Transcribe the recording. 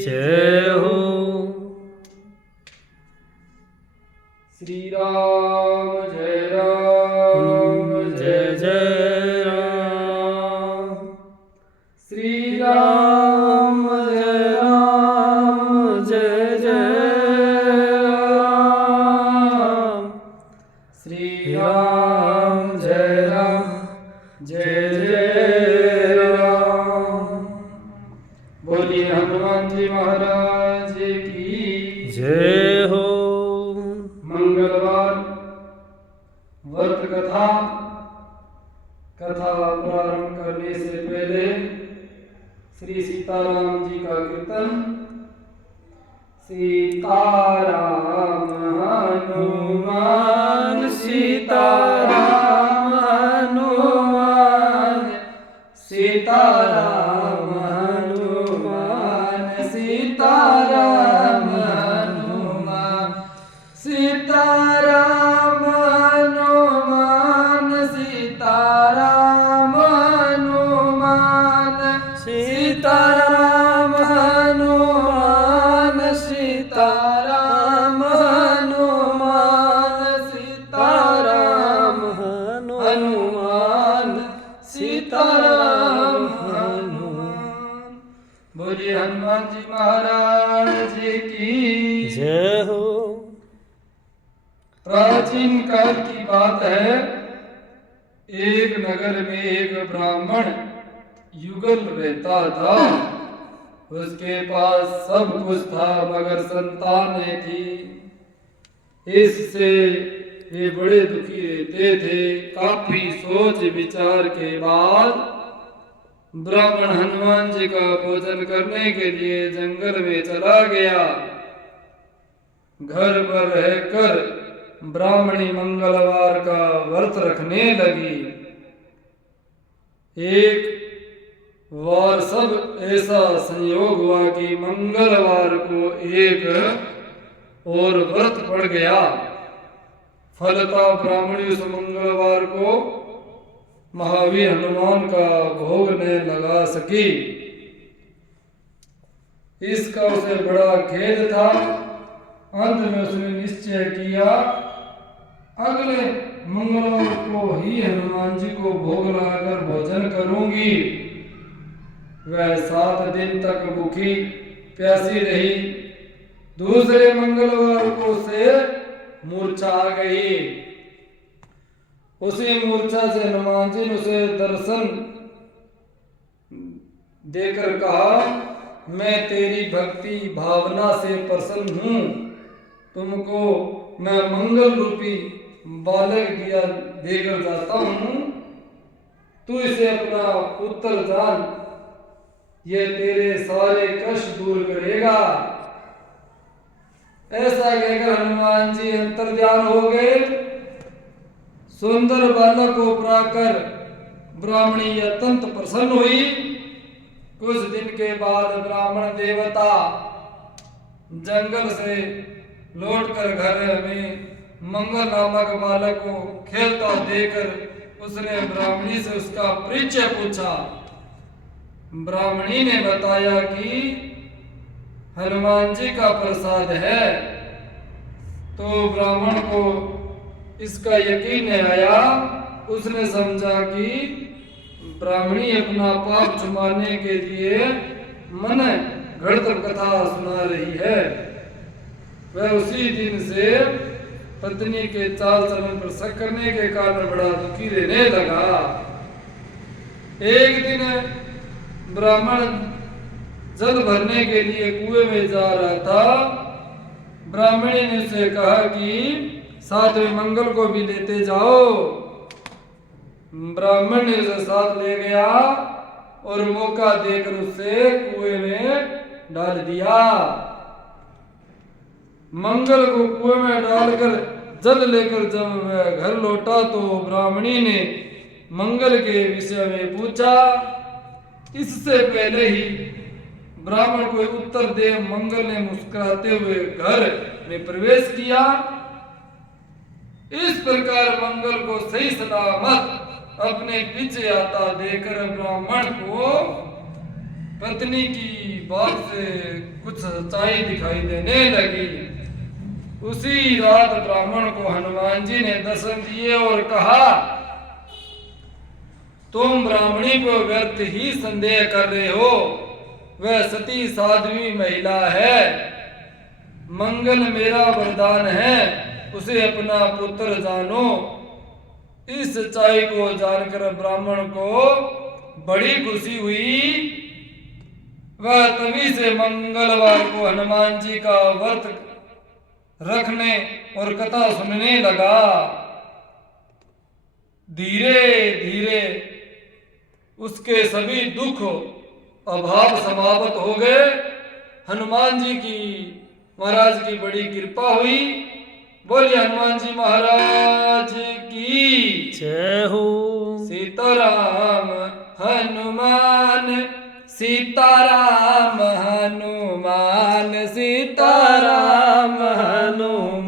जय हो। श्री राम जय राम जय जय राम। श्री राम जय राम जय जय राम। श्री राम जय राम जय जय राम। बोलिए हनुमान जी महाराज की जय हो। मंगलवार व्रत कथा प्रारंभ करने से पहले श्री सीताराम जी का कीर्तन। सीताराम हनुमान सीताराम हनुमान सीताराम हनुमान सीताराम हनुमान सीताराम हनुमान सीताराम हनुमान सीताराम हनुमान सीताराम हनुमान सीताराम हनुमान सीताराम हनुमान। बोलिए हनुमान जी महाराज की जय हो। प्राचीन काल की बात है, एक नगर में एक ब्राह्मण युगल रहता था। उसके पास सब कुछ था मगर संतान नहीं थी। इससे वे बड़े दुखी रहते थे। काफी सोच विचार के बाद ब्राह्मण हनुमान जी का पूजन करने के लिए जंगल में चला गया। घर पर रहकर ब्राह्मणी मंगलवार का व्रत रखने लगी। एक बार सब ऐसा संयोग हुआ कि मंगलवार को एक और व्रत पड़ गया। फलता ब्राह्मणी उस मंगलवार को महावीर हनुमान का भोग नहीं लगा सकी। इसका उसे बड़ा खेद था। अंत में उसने निश्चय किया, अगले मंगलवार को ही हनुमान जी को भोग लगाकर भोजन करूंगी। वह 7 दिन तक भूखी प्यासी रही। दूसरे मंगलवार को उसे मूर्छा आ गई। उसी मूर्छा से हनुमान जी ने उसे दर्शन देकर कहा, मैं तेरी भक्ति भावना से प्रसन्न हूँ। तुमको मैं मंगल रूपी बालक दिया देकर जाता हूँ। तू इसे अपना पुत्र जान, ये तेरे सारे कष्ट दूर करेगा। ऐसा कहकर हनुमान जी अंतर्ध्यान हो गए। सुंदर बालक को पाकर ब्राह्मणी अत्यंत प्रसन्न हुई। कुछ दिन के बाद ब्राह्मण देवता जंगल से लौटकर घर में मंगल नामक बालक को खेलता देखकर उसने ब्राह्मणी से उसका परिचय पूछा। ब्राह्मणी ने बताया कि हनुमान जी का प्रसाद है। तो ब्राह्मण को इसका यकीन नहीं आया। उसने समझा कि ब्राह्मणी अपना पाप छुपाने के लिए मन गढ़ कथा सुना रही है। वह उसी दिन से पत्नी के चाल चलन पर शक करने के कारण बड़ा दुखी रहने लगा। एक दिन ब्राह्मण जल भरने के लिए कुएं में जा रहा था। ब्राह्मणी ने उसे कहा कि 7वें मंगल को भी लेते जाओ। ब्राह्मण ने उसे साथ ले गया और मौका देकर उसे कुएं में डाल दिया। मंगल को कुएं में डालकर जल लेकर जब वह घर लौटा तो ब्राह्मणी ने मंगल के विषय में पूछा। इससे पहले ही ब्राह्मण को उत्तर दे मंगल ने मुस्कुराते हुए घर में प्रवेश किया। इस प्रकार मंगल को सही सलामत अपने पीछे आता देखकर ब्राह्मण को पत्नी की बात से कुछ सच्चाई दिखाई देने लगी। उसी रात ब्राह्मण को हनुमान जी ने दर्शन दिए और कहा, तुम ब्राह्मणी को व्यर्थ ही संदेह कर रहे हो, वह सती साध्वी महिला है। मंगल मेरा वरदान है, उसे अपना पुत्र जानो। इस सच्चाई को जानकर ब्राह्मण को बड़ी खुशी हुई। वह तभी से मंगलवार को हनुमान जी का व्रत रखने और कथा सुनने लगा। धीरे धीरे उसके सभी दुख अभाव समाप्त हो गए। हनुमान जी की महाराज की बड़ी कृपा हुई। बोलिए हनुमान जी महाराज की जय हो। सीताराम हनुमान, सीताराम हनुमान, सीताराम हनुमान